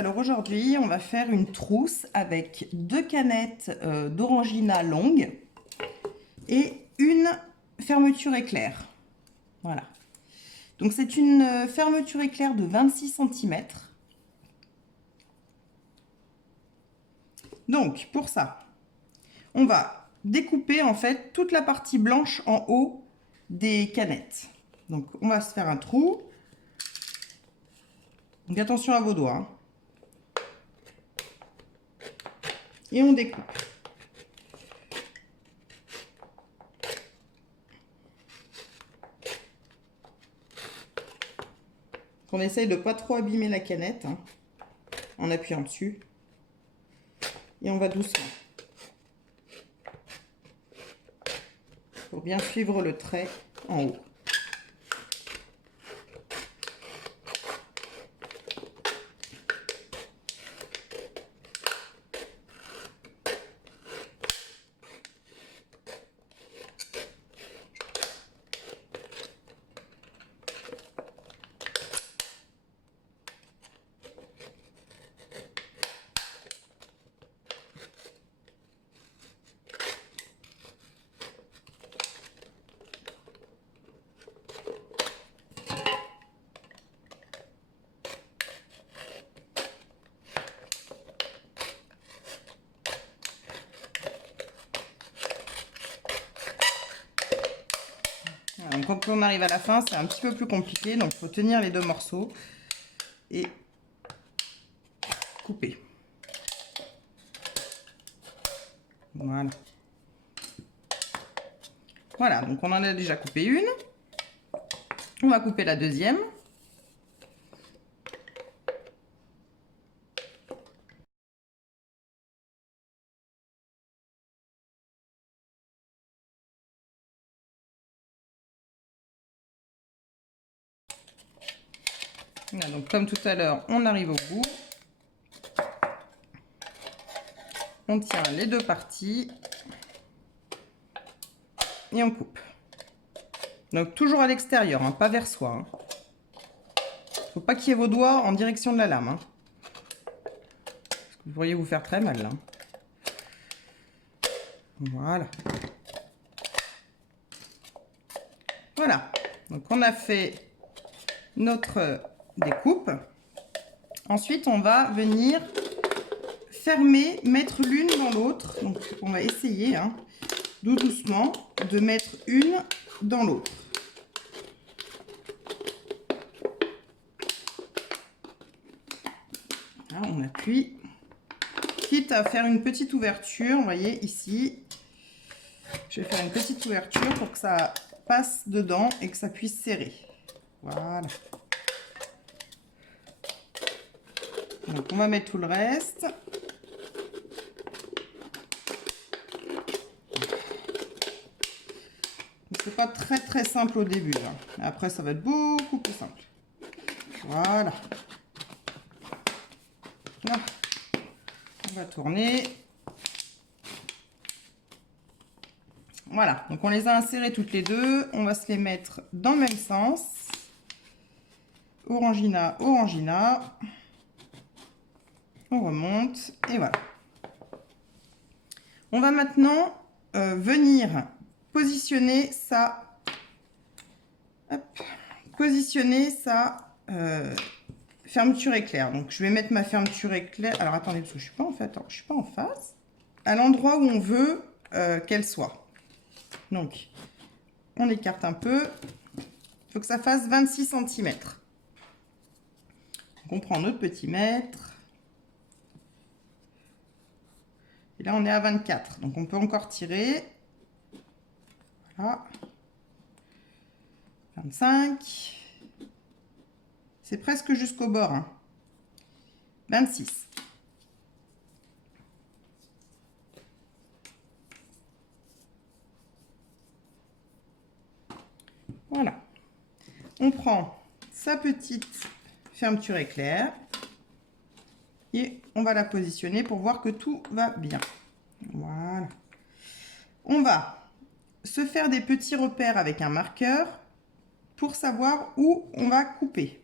alors aujourd'hui, on va faire une trousse avec 2 canettes d'Orangina longue et une fermeture éclair. Voilà. Donc c'est une fermeture éclair de 26 cm. Donc pour ça, on va découper en fait toute la partie blanche en haut des canettes. Donc on va se faire un trou. Donc attention à vos doigts, hein. Et on découpe. On essaye de pas trop abîmer la canette, hein, en appuyant dessus. Et on va doucement. Pour bien suivre le trait en haut. Donc quand on arrive à la fin, c'est un petit peu plus compliqué, donc il faut tenir les 2 morceaux et couper. Voilà. Voilà, donc on en a déjà coupé une. On va couper la deuxième. Voilà, donc comme tout à l'heure, on arrive au bout. On tient les 2 parties et on coupe. Donc toujours à l'extérieur, hein, pas vers soi. Hein. Faut pas qu'il y ait vos doigts en direction de la lame. Hein. Parce que vous pourriez vous faire très mal là. Voilà. Voilà. Donc on a fait notre découpe. Ensuite, on va venir fermer, mettre l'une dans l'autre. Donc on va essayer, hein, tout doucement, de mettre une dans l'autre. Là, on appuie. Quitte à faire une petite ouverture, vous voyez ici, je vais faire une petite ouverture pour que ça passe dedans et que ça puisse serrer. Voilà. Donc on va mettre tout le reste. C'est pas très simple au début, hein. Après ça va être beaucoup plus simple. Voilà. Là. On va tourner. Voilà, donc on les a insérées toutes les deux. On va se les mettre dans le même sens. Orangina, Orangina. On remonte et voilà. On va maintenant venir positionner sa fermeture éclair. Donc je vais mettre ma fermeture éclair. Alors attendez, parce que je suis pas en fait, je suis pas en face. À l'endroit où on veut qu'elle soit. Donc on écarte un peu. Il faut que ça fasse 26 cm. Donc on prend notre petit mètre. Et là, on est à 24. Donc, on peut encore tirer. Voilà. 25. C'est presque jusqu'au bord. Hein. 26. Voilà. On prend sa petite fermeture éclair. Et on va la positionner pour voir que tout va bien. Voilà. On va se faire des petits repères avec un marqueur pour savoir où on va couper.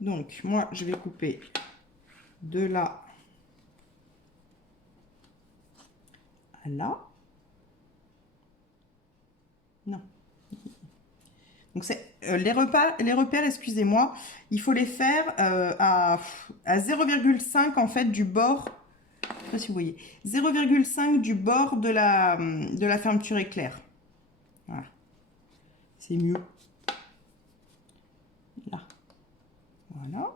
Donc, moi, je vais couper de là à là. Non. Donc, c'est les repères, excusez-moi, il faut les faire à 0,5 en fait du bord. Je sais pas si vous voyez. 0,5 du bord de la fermeture éclair. Voilà. C'est mieux. Là. Voilà.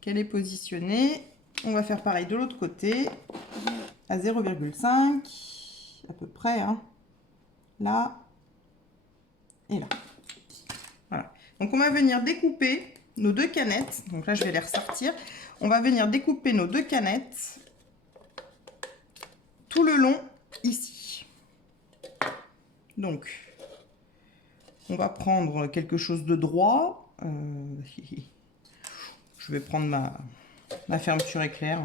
Qu'elle est positionnée. On va faire pareil de l'autre côté. À 0,5. À peu près. Hein. Là. Et là. Voilà. Donc on va venir découper nos deux canettes. Donc là, je vais les ressortir. On va venir découper nos deux canettes tout le long ici. Donc, on va prendre quelque chose de droit. Je vais prendre ma fermeture éclair.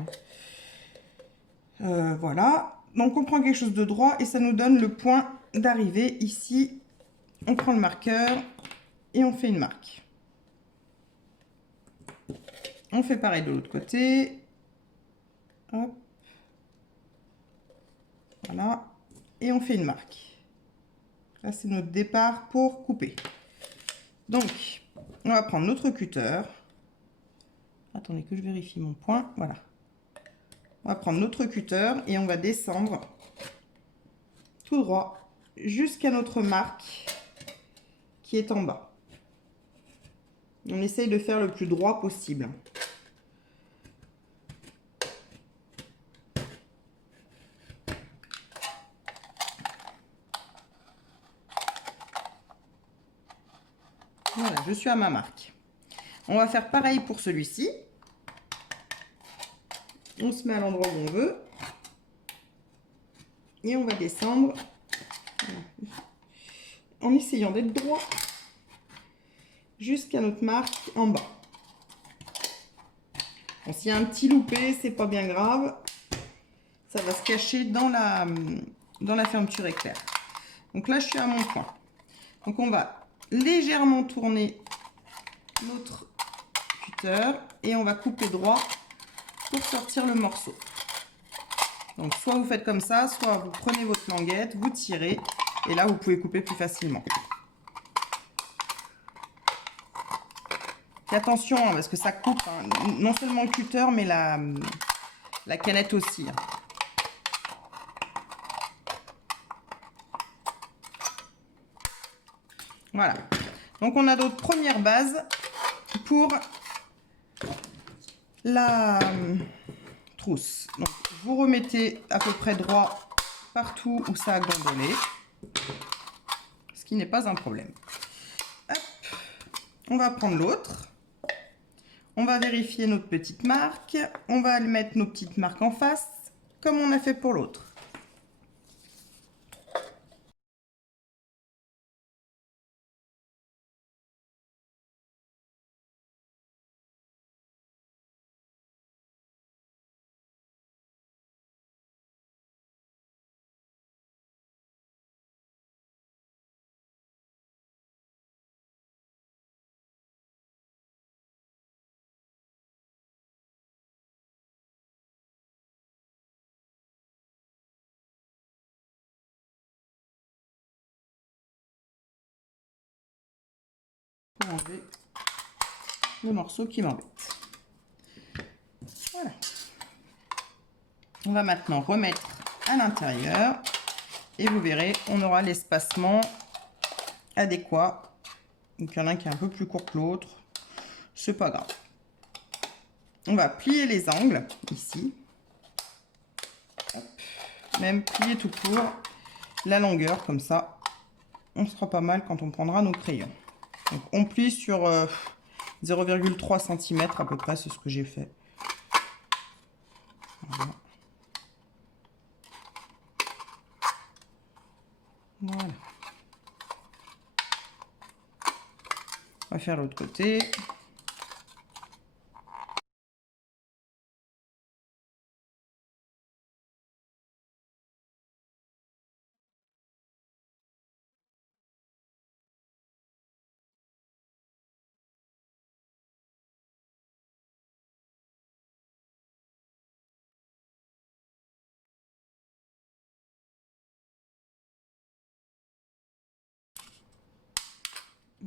Voilà. Donc, on prend quelque chose de droit et ça nous donne le point d'arrivée ici. On prend le marqueur et on fait une marque. On fait pareil de l'autre côté. Hop. Voilà. Et on fait une marque. Là, c'est notre départ pour couper. Donc, on va prendre notre cutter. Attendez que je vérifie mon point. Voilà. On va prendre notre cutter et on va descendre tout droit jusqu'à notre marque qui est en bas. On essaye de faire le plus droit possible. Voilà, je suis à ma marque. On va faire pareil pour celui-ci. On se met à l'endroit où on veut. Et on va descendre en essayant d'être droit jusqu'à notre marque en bas. Bon, s'il y a un petit loupé, c'est pas bien grave. Ça va se cacher dans la fermeture éclair. Donc là, je suis à mon point. Donc on va légèrement tourner notre cutter et on va couper droit pour sortir le morceau. Donc soit vous faites comme ça, soit vous prenez votre languette, vous tirez et là vous pouvez couper plus facilement. Et attention hein, parce que ça coupe hein, non seulement le cutter mais la canette aussi. Hein. Voilà. Donc on a notre première base pour la trousse. Donc vous remettez à peu près droit partout où ça a gondolé, ce qui n'est pas un problème. Hop. On va prendre l'autre. On va vérifier notre petite marque. On va mettre nos petites marques en face, comme on a fait pour l'autre. Pour enlever le morceau qui m'embête. Voilà. On va maintenant remettre à l'intérieur et vous verrez, on aura l'espacement adéquat. Donc il y en a un qui est un peu plus court que l'autre, c'est pas grave. On va plier les angles ici. Hop. Même plier tout court la longueur comme ça, on sera pas mal quand on prendra nos crayons. Donc on plie sur 0,3 cm à peu près, c'est ce que j'ai fait. Voilà. Voilà. On va faire l'autre côté.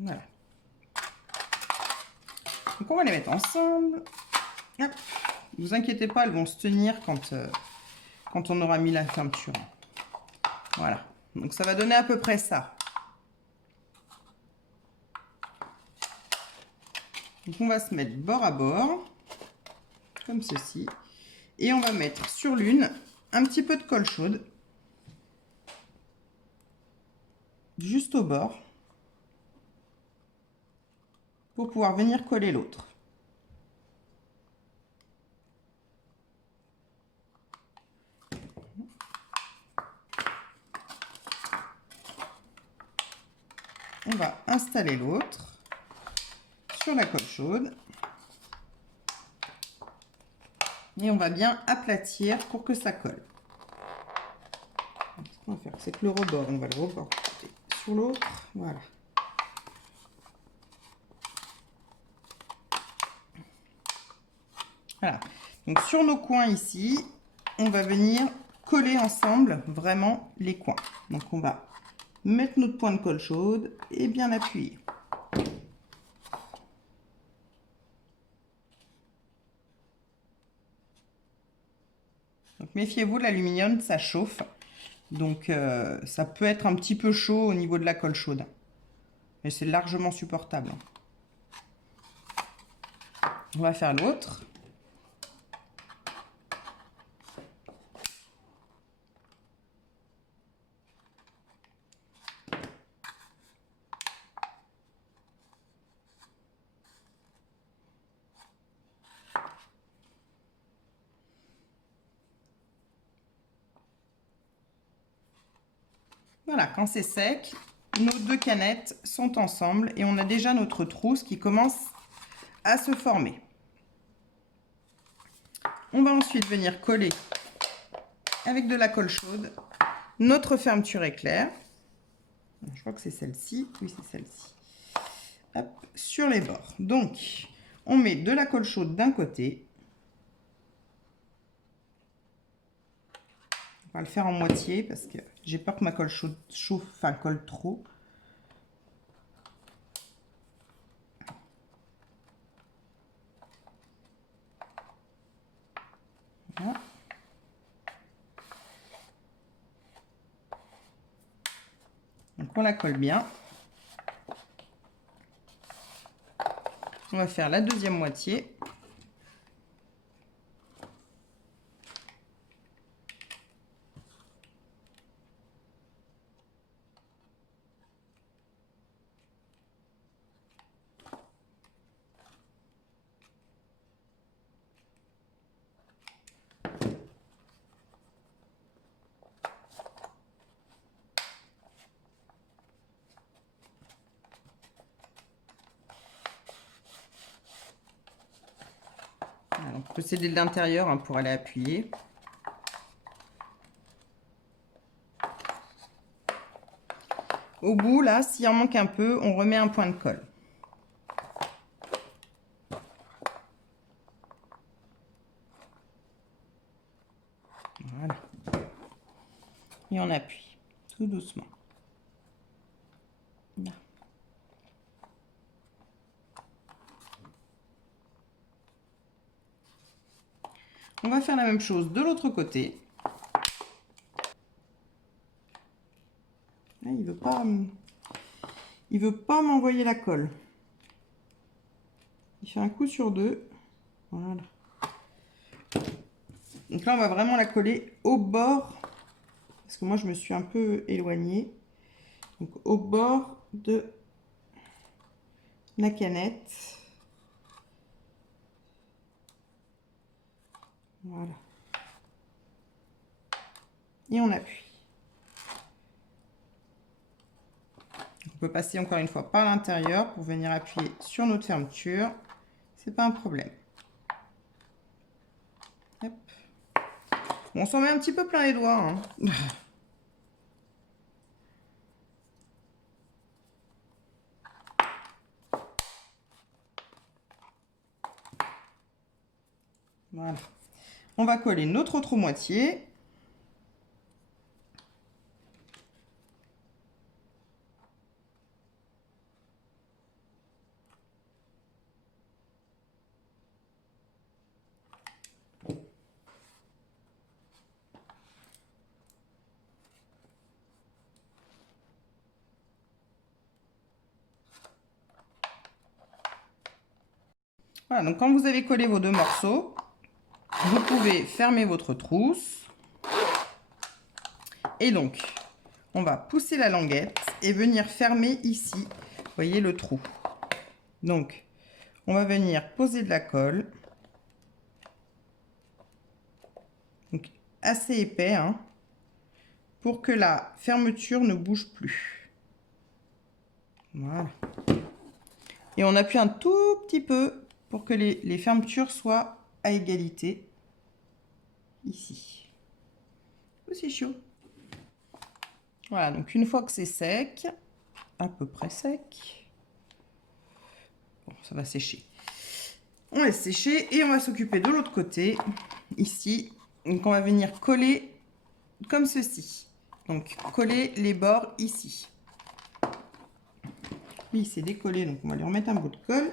Voilà. Donc on va les mettre ensemble. Hop. Ne vous inquiétez pas, elles vont se tenir quand on aura mis la fermeture. Voilà. Donc ça va donner à peu près ça. Donc on va se mettre bord à bord, comme ceci. Et on va mettre sur l'une un petit peu de colle chaude. Juste au bord. Pour pouvoir venir coller l'autre. On va installer l'autre sur la colle chaude. Et on va bien aplatir pour que ça colle. Ce qu'on va faire, c'est que le rebord, on va le reporter sur l'autre. Voilà. Voilà. Donc sur nos coins ici, on va venir coller ensemble vraiment les coins. Donc on va mettre notre point de colle chaude et bien appuyer. Donc méfiez-vous, l'aluminium, ça chauffe. Donc ça peut être un petit peu chaud au niveau de la colle chaude. Mais c'est largement supportable. On va faire l'autre. Voilà, quand c'est sec, nos deux canettes sont ensemble et on a déjà notre trousse qui commence à se former. On va ensuite venir coller avec de la colle chaude notre fermeture éclair. Je crois que c'est celle-ci. Oui, c'est celle-ci. Hop, sur les bords. Donc, on met de la colle chaude d'un côté. On va le faire en moitié parce que j'ai peur que ma colle chaude chauffe, enfin colle trop. Voilà. Donc on la colle bien. On va faire la deuxième moitié. Voilà, on peut procéder de l'intérieur pour aller appuyer. Au bout, là, s'il en manque un peu, on remet un point de colle. Voilà. Et on appuie, tout doucement. Là. On va faire la même chose de l'autre côté. Là, il veut pas m'envoyer la colle. Il fait un coup sur deux. Voilà. Donc là, on va vraiment la coller au bord. Parce que moi, je me suis un peu éloignée. Donc au bord de la canette. Voilà. Et on appuie. On peut passer encore une fois par l'intérieur pour venir appuyer sur notre fermeture. C'est pas un problème. Hop. Bon, on s'en met un petit peu plein les doigts. Hein. Voilà. On va coller notre autre moitié. Voilà, donc quand vous avez collé vos 2 morceaux, vous pouvez fermer votre trousse. Et donc, on va pousser la languette et venir fermer ici, vous voyez le trou. Donc, on va venir poser de la colle. Donc, assez épais, hein, pour que la fermeture ne bouge plus. Voilà. Et on appuie un tout petit peu pour que les fermetures soient à égalité. Ici. C'est chaud. Voilà, donc une fois que c'est sec, à peu près sec, bon, ça va sécher. On laisse sécher et on va s'occuper de l'autre côté, ici. Donc on va venir coller comme ceci. Donc coller les bords ici. Lui, il s'est décollé, donc on va lui remettre un bout de colle.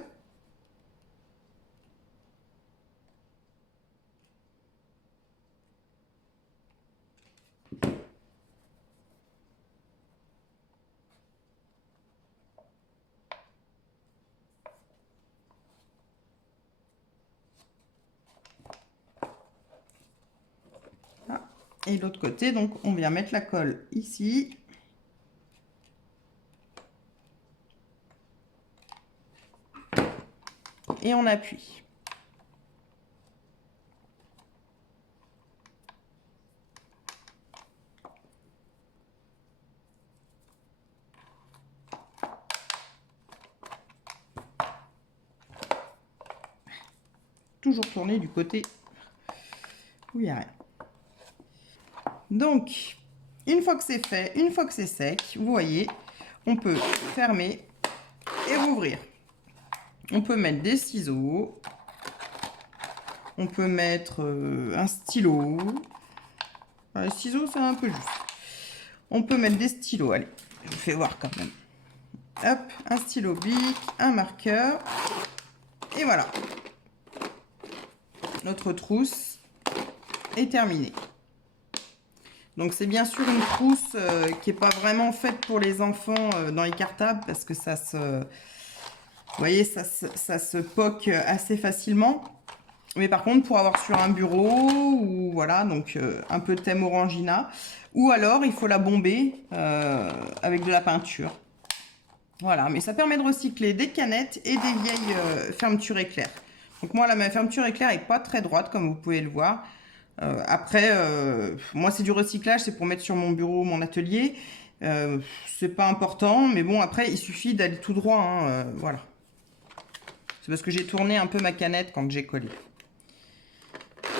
Et de l'autre côté, donc on vient mettre la colle ici. Et on appuie. Toujours tourner du côté où il n'y a rien. Donc, une fois que c'est fait, une fois que c'est sec, vous voyez, on peut fermer et rouvrir. On peut mettre des ciseaux. On peut mettre un stylo. Les ciseaux, c'est un peu juste. On peut mettre des stylos. Allez, je vous fais voir quand même. Hop, un stylo bic, un marqueur. Et voilà. Notre trousse est terminée. Donc c'est bien sûr une trousse qui n'est pas vraiment faite pour les enfants dans les cartables parce que ça se... Vous voyez, ça se poque assez facilement. Mais par contre, pour avoir sur un bureau, ou voilà, donc un peu de thème orangina, ou alors il faut la bomber avec de la peinture. Voilà, mais ça permet de recycler des canettes et des vieilles fermetures éclair. Donc moi, là, ma fermeture éclair est pas très droite, comme vous pouvez le voir. Après, moi, c'est du recyclage, c'est pour mettre sur mon bureau, mon atelier. C'est pas important, mais bon, après, il suffit d'aller tout droit, hein, voilà. C'est parce que j'ai tourné un peu ma canette quand j'ai collé.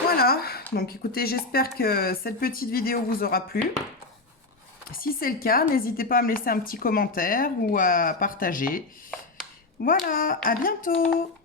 Voilà, donc écoutez, j'espère que cette petite vidéo vous aura plu. Si c'est le cas, n'hésitez pas à me laisser un petit commentaire ou à partager. Voilà, à bientôt!